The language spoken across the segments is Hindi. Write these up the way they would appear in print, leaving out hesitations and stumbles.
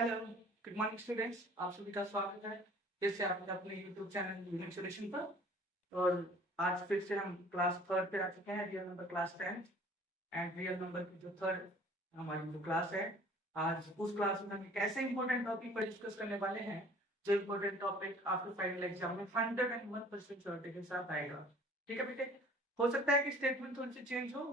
Hello, good morning students. आप सभी का स्वागत है फिर से आपके अपने यूट्यूब चैनल यूनिक सॉल्यूशन पर। और आज फिर से हम क्लास थर्ड पे आ चुके हैं, real number class 10 and real number की जो थर्ड हमारी जो क्लास है। आज उस क्लास में हम एक ऐसे इंपॉर्टेंट टॉपिक पर डिस्कस करने वाले हैं जो इंपॉर्टेंट टॉपिक आपके फाइनल एग्जाम में 101% श्योरिटी के साथ आएगा। ठीक है बेटे, हो सकता है कि स्टेटमेंट थोड़ी सी चेंज हो,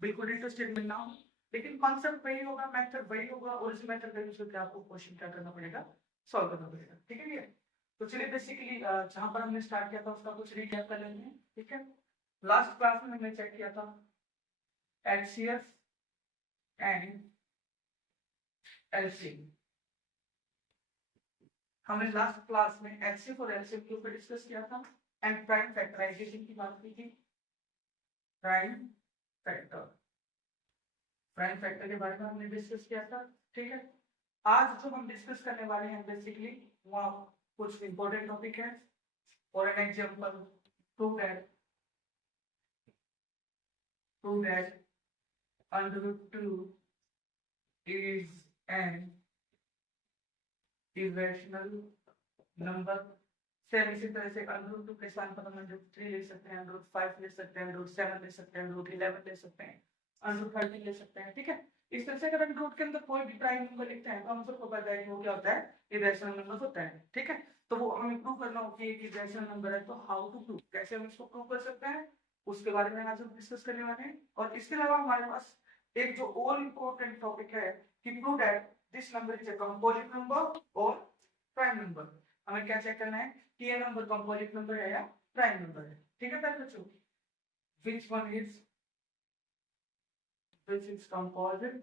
बिल्कुल डिटो स्टेटमेंट ना हो, लेकिन कॉन्सेप्ट वही होगा, मेथड वही होगा और इस मेथड का यूज करके आपको क्वेश्चन क्या करना पड़ेगा, सॉल्व करना पड़ेगा। ठीक है भैया, तो चलिए बेसिकली जहां पर हमने स्टार्ट किया था उसका कुछ रिकैप कर लेते हैं। ठीक है, लास्ट क्लास में हमने चेक किया था एचसीएफ एंड एलसीएम। हमने लास्ट क्लास में एचसीएफ और एलसीएम के ऊपर डिस्कस किया था एंड प्राइम फैक्टराइजेशन की बात की थी। प्राइम फैक्टर के बारे में हमने डिस्कस किया था। ठीक है, आज जो हम डिस्कस करने वाले हैं बेसिकली वहाँ कुछ इंपॉर्टेंट टॉपिक है। For an example, prove that under root 2 is an irrational number। Same इसी तरह से अंडर रूट 2 के स्थान पर हम अंडर रूट 3 ले सकते हैं, अंडर रूट 5 ले सकते हैं, अंडर रूट 7 ले सकते हैं, अंडर रूट 11 ले सकते हैं, अंडर रूट 13 ले सकते हैं। ठीक है, इस तरह से अगर हम रूट के अंदर कोई भी प्राइम नंबर लिखते हैं तो हम सबको पता है कि वो क्या होता है, इरेशनल नंबर होता है। ठीक है, तो वो हमें प्रूव करना होगा कि एक इरेशनल नंबर है, तो हाउ टू प्रूव, कैसे हम इसको प्रूव कर सकते हैं, उसके बारे में आज हम डिस्कस करने वाले हैं। और इसके अलावा हमारे पास एक जो और इंपॉर्टेंट टॉपिक है कि prove that this number is a composite number और प्राइम नंबर। हमें क्या चेक करना है कि ये नंबर कंपोजिट नंबर है या प्राइम नंबर है। ठीक है प्यारे बच्चों, which one is which is composite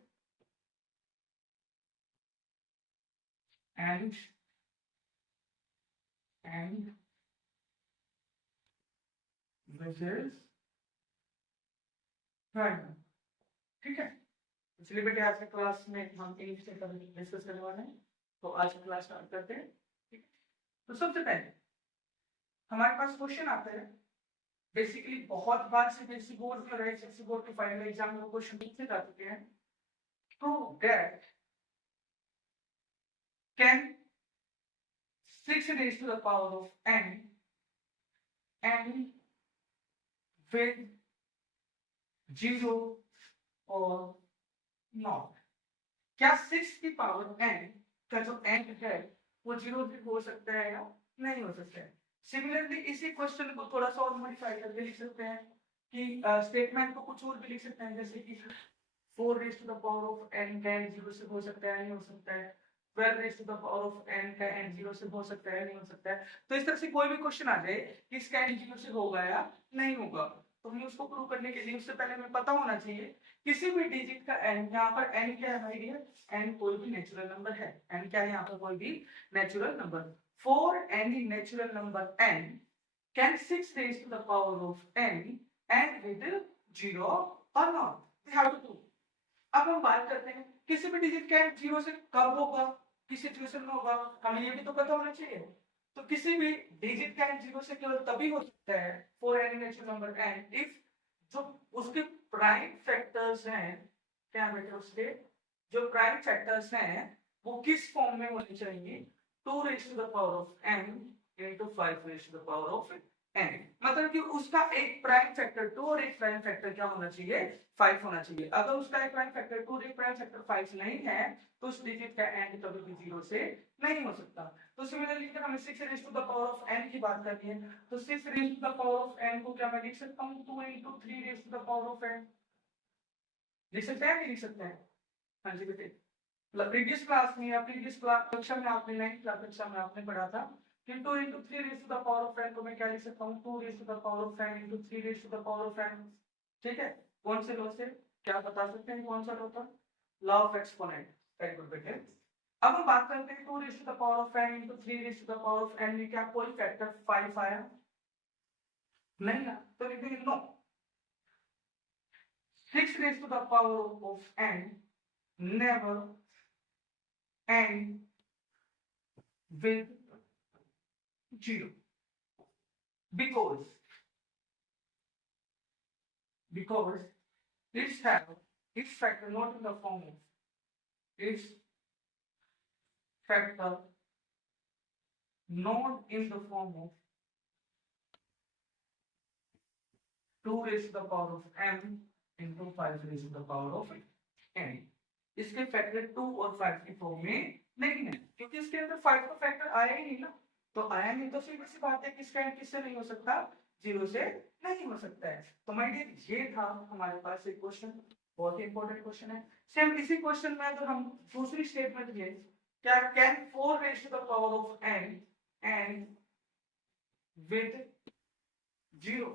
and which is prime। ठीक है, चलिए बेटे आज के क्लास में हम इंग्लिश से डिस्कस करने वाले हैं, तो आज की क्लास स्टार्ट करते हैं। ठीक है, तो सबसे पहले हमारे पास क्वेश्चन आता है। बेसिकली बहुत बार से बेसिक बोर्ड में रहे, सेक्सी बोर्ड के फाइनल एग्जाम में क्वेश्चन पूछे जा चुके हैं। तो that can 6 raised to the power of n with 0 और नॉट। क्या 6 की पावर n का जो n है वो 0 भी हो सकता है या नहीं हो सकता है। सिमिलरली इसी क्वेश्चन को थोड़ा सा और मॉडिफाई करके लिख सकते हैं कि स्टेटमेंट को कुछ और भी लिख सकते हैं, जैसे कि 4 raise to the power of n का n 0 से हो सकता है, नहीं हो सकता है। 12 raise to the power of n का n 0 से हो सकता है, नहीं हो सकता है। तो इस तरह से कोई भी क्वेश्चन आ जाए कि इसका n 0 से होगा या नहीं होगा, तो हमें उसको प्रूव करने के लिए उससे पहले हमें पता होना चाहिए किसी भी डिजिट का n, यहाँ पर n क्या है भाई डियर, n कोई भी नेचुरल नंबर है। n क्या है यहाँ पर, कोई भी natural number. For any natural number n can 6 raised to the power of n and with 0 or not, we have to prove। अब हम बात करते हैं किसी भी डिजिट का n 0 से कब होगा, किस सिचुएशन में होगा, हमें ये भी तो पता होना चाहिए। तो किसी भी डिजिट का n 0 से केवल तभी हो सकता है for any natural number n if जो उसके प्राइम फैक्टर्स हैं, क्या बेटे उसके जो प्राइम फैक्टर्स हैं वो किस फॉर्म में होने चाहिए, 2 raise to the power of n into 5 raise to the power of n। मतलब कि उसका एक प्राइम फैक्टर 2 और एक प्राइम फैक्टर क्या होना चाहिए, 5 होना चाहिए। अगर उसका एक प्राइम फैक्टर 2 और एक प्राइम फैक्टर 5 नहीं है तो उस डिजिट का n कभी भी 0 से नहीं हो सकता। तो सिमिलरली अगर हमें 6 raise to the power of n की बात करनी है तो 6 raise to the power of n को क्या मैं लिख सकता हूँ 2 into 3 raise to the power of n। लिख सकते हैं, नहीं लिख सकते हैं? हाँ जी बेटे, प्रीवियस क्लास में या प्रीवियस क्लास कक्षा में आपने 9th क्लास कक्षा में आपने पढ़ा था कि 2 into 3 raised to the power of n को मैं क्या लिख सकता हूँ, 2 raised to the power of n into 3 raised to the power of n। ठीक है, कौन से लॉ से, क्या बता सकते हैं कौन सा लॉ था, law of exponent. Very good बेटे। अब हम बात करते हैं 2 raised to the power of n into 3 raised to the power of n में क्या कोई फैक्टर 5 आया, नहीं ना, तो लिख देंगे no. 6 raised to the power of n never end with 0 because its factor not in the form of its factor not in the form of 2 raised to the power of m into 5 raised to the power of n. इसके फैक्टर 2 और 5 की फॉर्म में नहीं है, क्योंकि इसके अंदर 5 का फैक्टर आया ही नहीं ना, तो आया नहीं तो सिर्फ इसी बात है कि इसका एंड किससे नहीं हो सकता, 0 से नहीं हो सकता है। तो माय डियर ये था हमारे पास एक क्वेश्चन, बहुत ही इंपॉर्टेंट क्वेश्चन है। सेम इसी क्वेश्चन में अगर हम दूसरी स्टेटमेंट लिए, क्या can 4 raise to the power of n and with 0,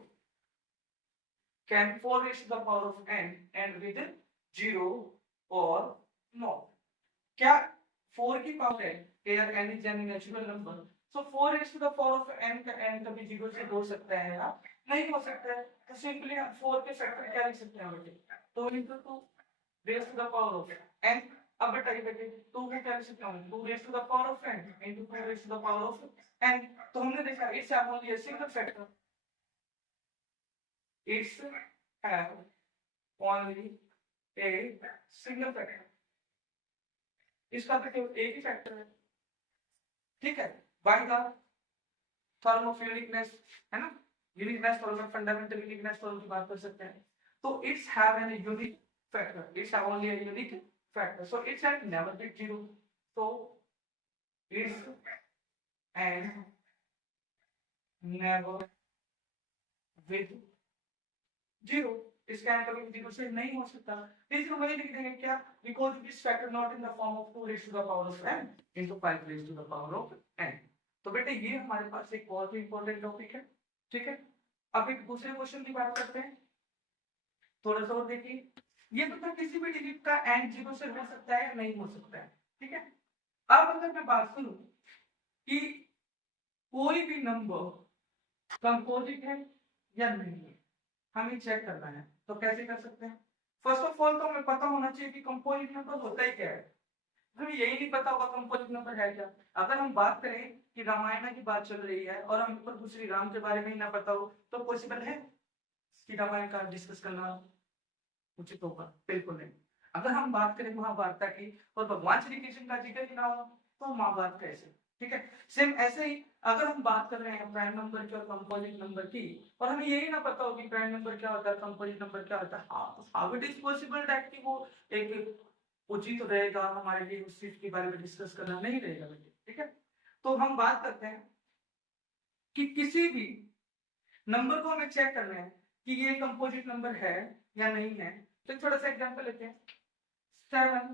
can 4 raised to the power of n and with 0 or not? क्या 4 की पावर है, here n is any natural number, so 4 raised to the power of n का n कभी 0 से हो सकता है या नहीं हो सकता है, तो सिंपली हम 4 के फैक्टर क्या लिख सकते हैं बेटे, 2 into 2 raised to the power of n। अब बेटा ये बेटे 2 को क्या लिख सकते हैं, 2 raised to the power of n into 2 raised to the power of n। तो हमने देखा it's only a single factor, it's have only a single factor, इसका तो केवल एक ही फैक्टर है, ठीक है, by the theorem of uniqueness, है ना, uniqueness theorem, fundamental uniqueness theorem की बात कर सकते हैं। तो it's have an unique factor, it's have only a unique factor, so it's and never be 0, so it's and never with 0, इसका आंसर कभी 0 से नहीं हो सकता, इसलिए वही लिख देंगे क्या, because this factor not in the form of 2 raise to the power of n into 5 raise to the power of n। तो बेटे ये हमारे पास एक बहुत ही इंपॉर्टेंट टॉपिक है, ठीक है। अब एक दूसरे क्वेश्चन की बात करते हैं, थोड़ा सा और देखिए, ये तो था किसी भी डिजिट का n 0 से हो सकता है या नहीं हो सकता है, ठीक है। अब अगर मैं बात करूं कि कोई भी नंबर कंपोजिट है या नहीं है, हमें चेक करना है, तो कैसे कर सकते हैं। फर्स्ट ऑफ ऑल तो हमें पता होना चाहिए कि कंपोजिट नंबर होता ही क्या है, हमें यही नहीं पता होगा कंपोजिट नंबर है क्या। अगर हम बात करें कि रामायण की बात चल रही है और हमें प्रभु श्री राम के बारे में ही ना पता हो, तो पॉसिबल है कि रामायण का डिस्कस करना उचित होगा, बिल्कुल नहीं। अगर हम बात करें महाभारत की और भगवान श्री कृष्ण का जिक्र ही ना हो, तो महाभारत कैसे, ठीक है। सेम ऐसे ही अगर हम बात कर रहे हैं प्राइम नंबर की और कंपोजिट नंबर की, और हमें यही ना पता हो कि प्राइम नंबर क्या होता है, कंपोजिट नंबर क्या होता है, how it is possible that कि वो एक उचित रहेगा हमारे लिए उस चीज के बारे में डिस्कस करना, नहीं रहेगा, ठीक है। तो हम बात करते हैं कि किसी भी नंबर को हमें चेक करना है कि ये कंपोजिट नंबर है या नहीं है। तो थोड़ा सा एग्जांपल लेते हैं, 7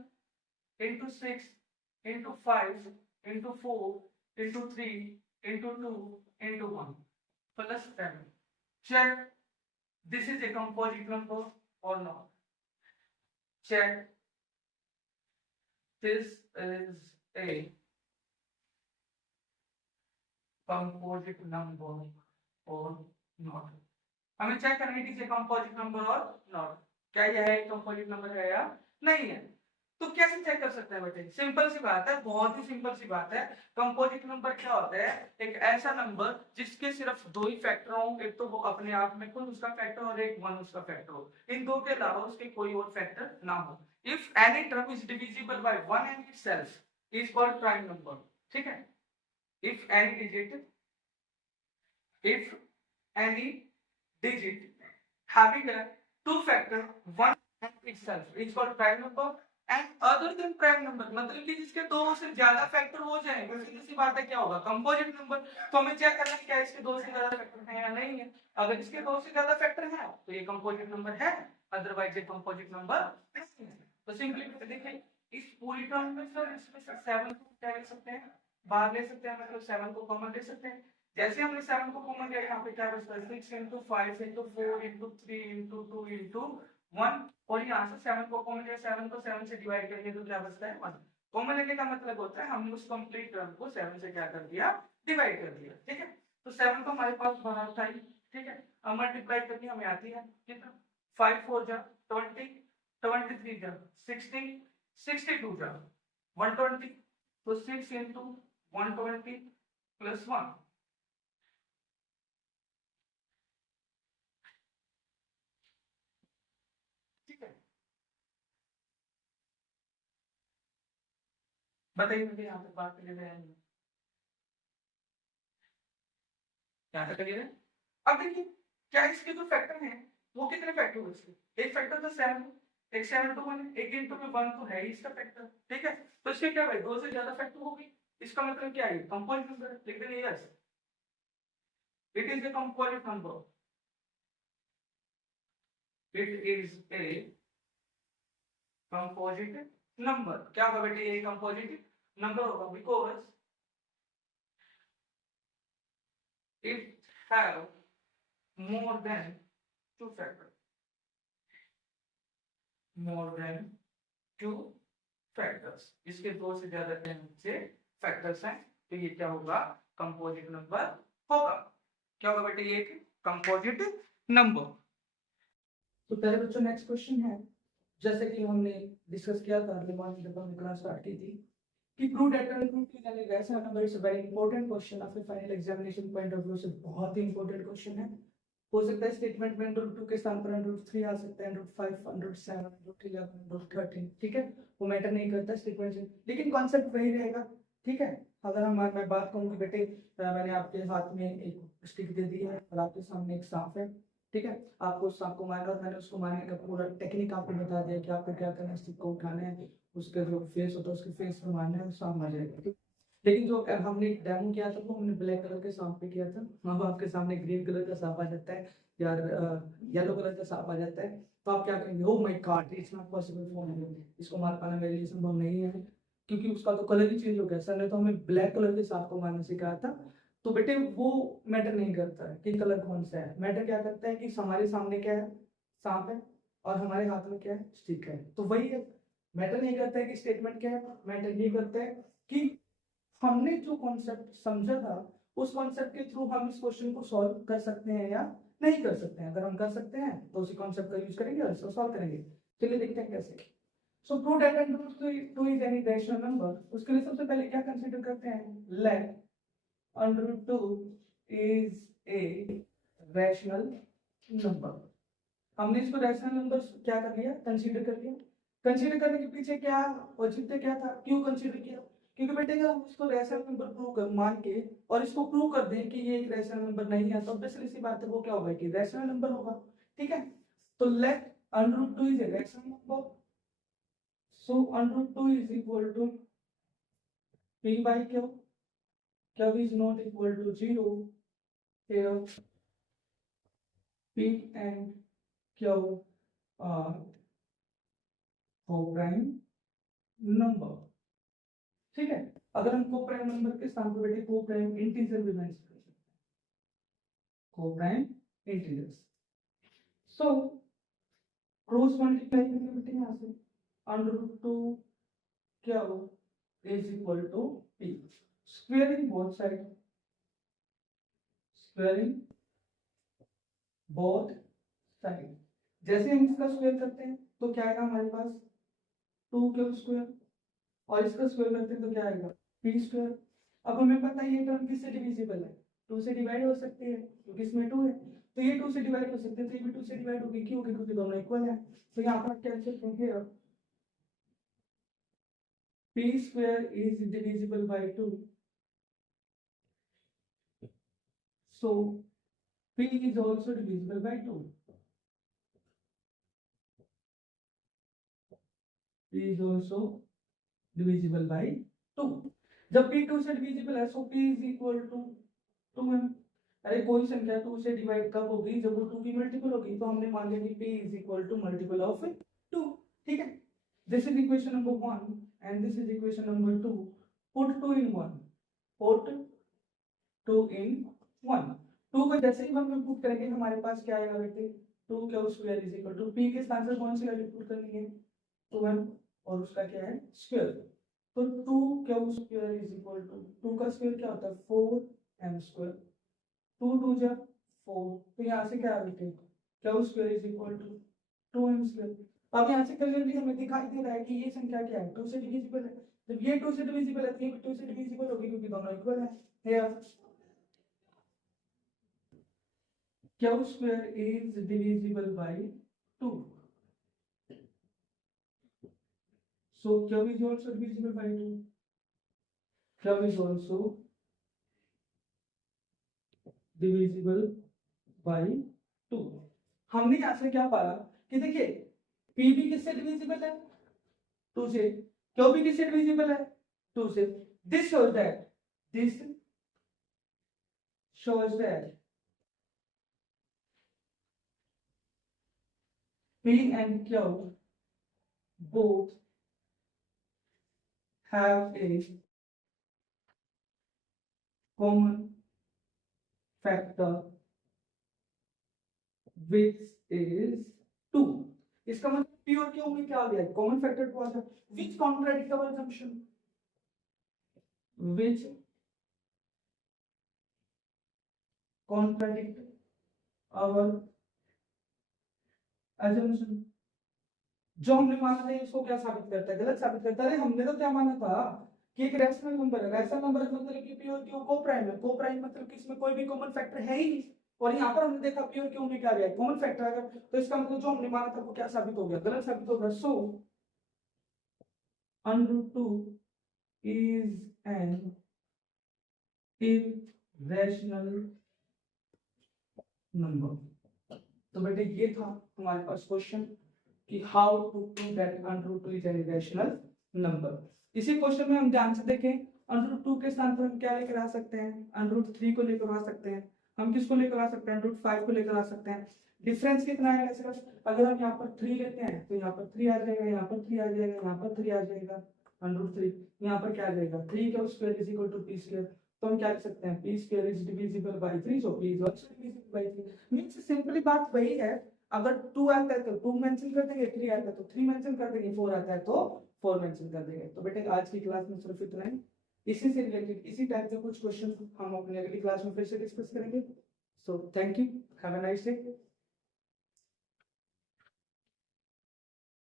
into 6 into 5 into 4 into 3 into 2 into 1 plus 7. Check this is a composite number or not. Check this is a composite number or not. हमें चेक करना है कि ये कंपोजिट नंबर और नॉट, क्या यह है कंपोजिट नंबर है या नहीं है। तो कैसे चेक कर सकते हैं बेटे, सिंपल सी बात है, बहुत ही सिंपल सी बात है। कंपोजिट नंबर क्या होता है, एक ऐसा नंबर जिसके सिर्फ दो ही फैक्टर हो, एक तो वो अपने आप में खुद उसका फैक्टर और एक वन उसका फैक्टर हो, इन दो के अलावा उसके कोई और फैक्टर ना हो। If any term is divisible by one and itself is called prime number, ठीक है। If any digit, if any digit having a two factor one and itself is called prime number and other than prime number, मतलब कि जिसके दो से ज्यादा फैक्टर हो जाए, सीधी सी बात है क्या होगा, कंपोजिट नंबर। तो हमें चेक करना है क्या इसके दो से ज्यादा फैक्टर है या नहीं है। अगर इसके दो से ज्यादा फैक्टर है तो ये कंपोजिट नंबर है, अदरवाइज ये कंपोजिट नंबर नहीं है। तो सिंपली देखिए इस पूरी टर्म में सर इसमें से 7 को क्या ले सकते हैं, बाहर ले सकते हैं, मतलब 7 को कॉमन ले सकते हैं। जैसे हमने 7 को कॉमन लिया, यहाँ पे क्या बचता है 6 into 5 into 4 into 3 into 2 into 1, और यहाँ से 7 को कॉमन लिया, 7 को 7 से डिवाइड करेंगे तो क्या बचता है 1। कॉमन लेने का मतलब होता है हमने उस कंप्लीट टर्म को 7 से क्या कर दिया, डिवाइड कर दिया, ठीक है। तो 7 तो हमारे पास बाहर था ही, ठीक है। अब मल्टीप्लाई करनी हमें आती है, कितना 5 4 जा 20, 23 जा 60, 62 जा 120, तो 6 into 120 plus 1, ठीक है। बताइए मुझे, यहाँ तक बात क्लियर है? यहाँ तक क्लियर है? अब देखिए, क्या इसके जो फैक्टर हैं वो कितने फैक्टर हुए इसके? एक फैक्टर तो 7, एक 7 तो 1, एक इंटू में 1 तो है ही इसका फैक्टर, ठीक है? तो इसके क्या भाई, दो से ज्यादा फैक्टर होगी, इसका मतलब क्या है, कंपोजिट नंबर, लिख देंगे yes, it is a composite number, it is a composite number। क्या होगा बेटे, ये कंपोजिट नंबर होगा because it have more than two factors, more than two factors, इसके दो से ज्यादा से फैक्टर्स हैं, तो ये क्या होगा, कंपोजिट नंबर होगा। क्या होगा बेटे, ये कंपोजिट नंबर। तो पहले बच्चों नेक्स्ट क्वेश्चन है, जैसे कि हमने डिस्कस किया था जब हमने क्लास स्टार्ट की थी कि prove that any rational number is a very important question of final examination point of view से बहुत ही इंपॉर्टेंट क्वेश्चन है। हो सकता है स्टेटमेंट में √2 के स्थान पर √3 आ सकता है, √5, √7, √11, √13, ठीक है, वो मैटर नहीं करता स्टेटमेंट से, लेकिन कॉन्सेप्ट वही रहेगा, ठीक है। अगर मैं बात कहूँ कि बेटे मैंने आपके हाथ में एक स्टिक दे दी है और आपके सामने एक सांप है, ठीक है, आपको उस सांप को मारना और मैंने उसको मारने का पूरा टेक्निक आपको बता दिया कि आपको क्या करना है, स्टिक को उठाना है, उसके जो फेस होता है उसके फेस पर मारना है, सांप मर जाएगा। लेकिन जो हमने डेमो किया था वो हमने ब्लैक कलर के सांप पे किया था, अब आपके सामने ग्रीन कलर का सांप आ जाता है या येलो कलर का सांप आ जाता है, तो आप क्या करेंगे, oh my God it's not possible for me, इसको मार पाना मेरे लिए संभव नहीं है, क्योंकि उसका तो कलर ही चेंज हो गया, सर ने तो हमें ब्लैक कलर के सांप को मारना सिखाया था। तो बेटे वो मैटर नहीं करता है कि कलर कौन सा है, मैटर क्या करता है कि हमारे सामने क्या है, सांप है, और हमारे हाथ में क्या है, स्टिक है, तो वही है। मैटर नहीं करता है कि स्टेटमेंट क्या है, मैटर ये करता है कि हमने जो कॉन्सेप्ट समझा था उस कॉन्सेप्ट के थ्रू हम इस क्वेश्चन को सॉल्व कर सकते हैं या नहीं कर सकते हैं। अगर हम कर सकते हैं तो उसी कॉन्सेप्ट का यूज करेंगे और इसको सॉल्व करेंगे। चलिए देखते हैं कैसे। So prove that √2 is any rational number, उसके लिए सबसे पहले क्या कंसीडर करते हैं, let √2 is a rational number. हमने इसको रैशनल नंबर क्या कर लिया, कंसीडर कर लिया। कंसीडर करने के पीछे क्या औचित्य क्या था, क्यों कंसीडर किया, क्योंकि बेटे अगर हम इसको रैशनल नंबर प्रूव कर मान के और इसको प्रूव कर दें कि ये एक रैशनल नंबर नहीं है, तो ऑब्वियसली सी बात है वो क्या होगा कि रैशनल नंबर होगा, ठीक है। तो let √2 is a rational number, so √2 is equal to p by q, q is not equal to 0, here p and q are co-prime number, ठीक है। अगर हम को प्राइम नंबर के स्थान पर बैठे को प्राइम इंटीजर भी मेंशन कर सकते हैं, coprime integers. So cross multiply करके बेटे यहां से √2 क्या हो is equal to p, squaring both side, squaring both side. जैसे हम इसका स्क्वायर करते हैं तो क्या आएगा हमारे पास 2 और इसका स्क्वायर करते हैं तो क्या आएगा p²। अब हमें पता है ये टर्म किससे डिविजिबल है, 2 से डिवाइड हो सकती है क्योंकि इसमें 2 है, तो ये 2 से डिवाइड हो सकते हैं, तो ये भी 2 से डिवाइड होगी, क्यों, क्योंकि दोनों इक्वल है। तो यहाँ पर कैंसिल करेंगे, अब p² is divisible by 2, so p is also divisible by 2, p is also divisible by 2। जब p 2 से डिविजिबल है, so p is equal to 2 है। अरे कोई संख्या 2 से डिवाइड कब होगी, जब वो 2 की मल्टीपल होगी, तो हमने मान लिया कि p is equal to multiple of 2, ठीक है। This is equation number 1 and this is equation number 2, put 2 in 1, put 2 in 1। 2 को जैसे ही हम पुट करेंगे हमारे पास क्या आएगा बेटे, 2 इज इक्वल टू p के स्थान पर कौन सी वैल्यू पुट करनी है, 2 और उसका क्या है स्क्वायर, तो 2 इज इक्वल टू 2 का स्क्वायर क्या होता है 4m², 2 जा 4, तो यहाँ से क्या आ रही q² is equal to 2m²। अब यहाँ से क्लियरली हमें दिखाई दे रहा है कि ये संख्या क्या है, 2 से डिविजिबल है। जब ये 2 से डिविजिबल है तो ये भी 2 से डिविजिबल होगी क्योंकि दोनों इक्वल है। Here q² is divisible bye 2, so q is also divisible by 2। Club is also divisible by 2। हमने यहां से क्या पाया कि देखिए पी भी किससे डिविजिबल है 2 से, क्यू भी किससे डिविजिबल है 2 से। This shows that P and Q both have a common factor which is 2। इसका मतलब P और Q में क्या आ गया कॉमन फैक्टर 2 आ गया। which contradict our assumption, which contradict our assumption। जो हमने माना था इसको क्या साबित करता है गलत साबित करता है। हमने तो क्या माना था कि एक रैशनल नंबर है, रैशनल नंबर का मतलब कि P और Q को प्राइम है, को प्राइम मतलब कि इसमें कोई भी कॉमन फैक्टर है ही नहीं। और यहाँ पर हमने देखा P और Q में क्या गया कॉमन फैक्टर आ गया, तो इसका मतलब जो हमने माना था वो क्या साबित हो गया गलत साबित हो गया। सो √2 is an irrational number। तो बेटे ये था हमारे पास क्वेश्चन कि how to prove that √2 is an irrational number. इसी क्वेश्चन में हम ध्यान से देखें √2 के स्थान पर हम क्या लेकर आ सकते हैं √3 को लेकर आ सकते हैं, हम किसको लेकर आ सकते हैं √5 को लेकर आ सकते हैं। डिफरेंस कितना है ऐसे अगर हम यहाँ पर 3 लेते हैं तो यहाँ पर 3 आ जाएगा, यहाँ पर 3 आ जाएगा, यहाँ पर 3 आ जाएगा √3, यहाँ पर क्या आ जाएगा 3 का square is equal to p square. तो हम क्या लिख सकते हैं p square is divisible by 3, so p is also divisible by 3। Means simply बात वही है, अगर 2 आता है तो 2 मेंशन कर देंगे, 3 आता है तो 3 मेंशन कर देंगे, 4 आता है तो 4 मेंशन कर देंगे। तो बेटे आज की क्लास में सिर्फ इतना ही। इसी से रिलेटेड इसी टाइप के कुछ क्वेश्चन हम अपने अगली क्लास में फिर से डिस्कस करेंगे। So thank you, have a nice day.